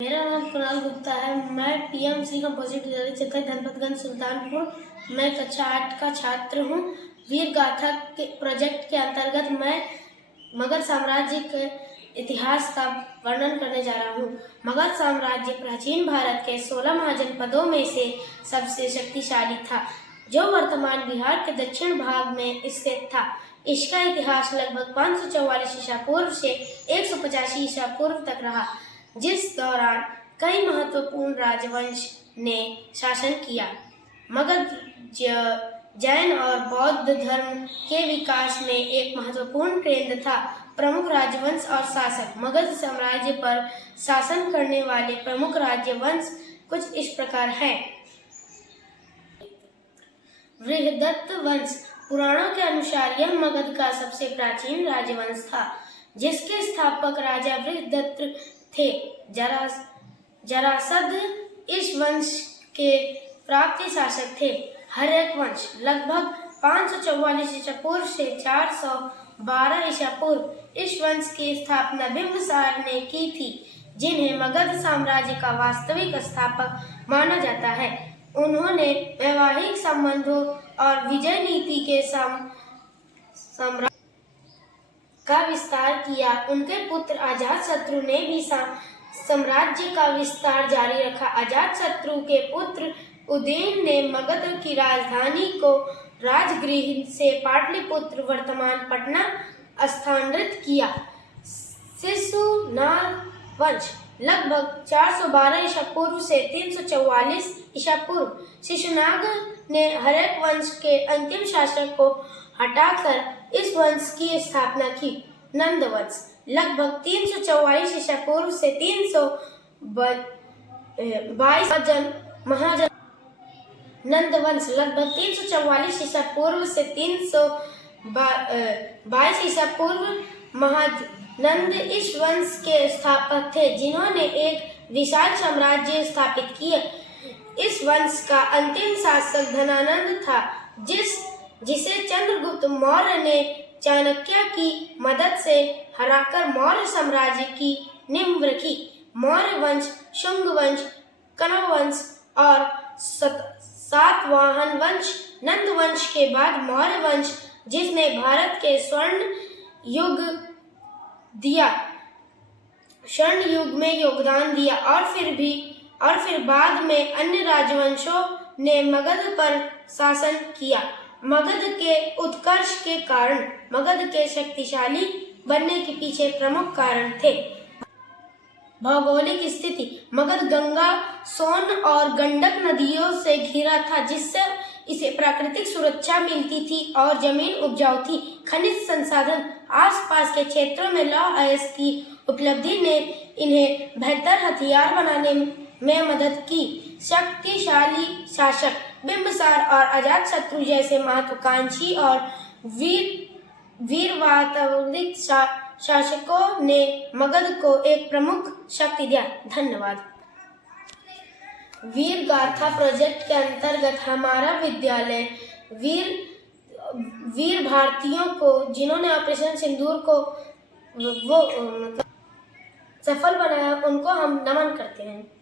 मेरा नाम कुणाल गुप्ता है। मैं पीएमसी कंपोजिट विद्यालय चक्कर धनपतगंज सुल्तानपुर में कक्षा 8 का छात्र हूँ। वीर गाथा के प्रोजेक्ट के अंतर्गत मैं मगध साम्राज्य के इतिहास का वर्णन करने जा रहा हूँ। मगध साम्राज्य प्राचीन भारत के 16 महाजनपदों में से सबसे शक्तिशाली था, जो वर्तमान बिहार के दक्षिण भाग में स्थित था। इसका इतिहास लगभग 544 ईसा पूर्व से 185 ईसा पूर्व तक रहा, जिस दौरान कई महत्वपूर्ण राजवंश ने शासन किया। मगध जैन और बौद्ध धर्म के विकास में एक महत्वपूर्ण केंद्र था। प्रमुख राजवंश और शासक। मगध साम्राज्य पर शासन करने वाले प्रमुख राजवंश कुछ इस प्रकार हैं। बृहदत्त वंश। पुराणों के अनुसार यह मगध का सबसे प्राचीन राजवंश था, जिसके स्थापक राजा बृहदत्त थे। जरासंध इस वंश के प्राप्त शासक थे। हर्यक वंश लगभग 544 ईसा पूर्व से 412 ईसा पूर्व इस वंश की स्थापना बिंबिसार ने की थी, जिन्हें मगध साम्राज्य का वास्तविक स्थापक माना जाता है। उन्होंने वैवाहिक संबंधों और विजय नीति के साम्राज्य का विस्तार किया। उनके पुत्र अजातशत्रु ने भी साम्राज्य का विस्तार जारी रखा। अजातशत्रु के पुत्र उदयन ने मगध की राजधानी को राजगृह से पाटलिपुत्र वर्तमान पटना स्थानांतरित किया। शिशुनाग वंश लगभग 412 ईसा पूर्व से 344 ईसा पूर्व। शिशुनाग ने हर्यक वंश के अंतिम शासक को हटाकर इस वंश की स्थापना की। नंद वंश लगभग 344 ईसा पूर्व से 322 महाजन। नंद वंश लगभग 344 ईसा पूर्व से 322 ईसा पूर्व महानंद इस वंश के स्थापक थे, जिन्होंने एक विशाल साम्राज्य स्थापित किया। इस वंश का अंतिम शासक धनानंद था, जिसे चंद्रगुप्त मौर्य ने चाणक्य की मदद से हराकर मौर्य साम्राज्य की नींव रखी। मौर्य वंश, शुंग वंश, कण्व वंश और सातवाहन वंश। नंद वंश के बाद मौर्य वंश, जिसने भारत के स्वर्ण युग में योगदान दिया, और फिर बाद में अन्य राजवंशों ने मगध पर शासन किया। मगध के उत्कर्ष के कारण मगध के शक्तिशाली बनने के पीछे प्रमुख कारण थे। भौगोलिक स्थिति। मगध गंगा, सोन और गंडक नदियों से घिरा था, जिससे इसे प्राकृतिक सुरक्षा मिलती थी और जमीन उपजाऊ थी। खनिज संसाधन। आसपास के क्षेत्रों में लौह अयस्क की उपलब्धि ने इन्हें बेहतर हथियार बनाने में मदद की। शक्तिशाली शासक। बिंबिसार और अजातशत्रु जैसे महत्वाकांक्षी और वीरवादिक शासकों ने मगध को एक प्रमुख शक्ति दिया। धन्यवाद। वीर गाथा प्रोजेक्ट के अंतर्गत हमारा विद्यालय वीर भारतीयों को, जिन्होंने ऑपरेशन सिंदूर को सफल बनाया, उनको हम नमन करते हैं।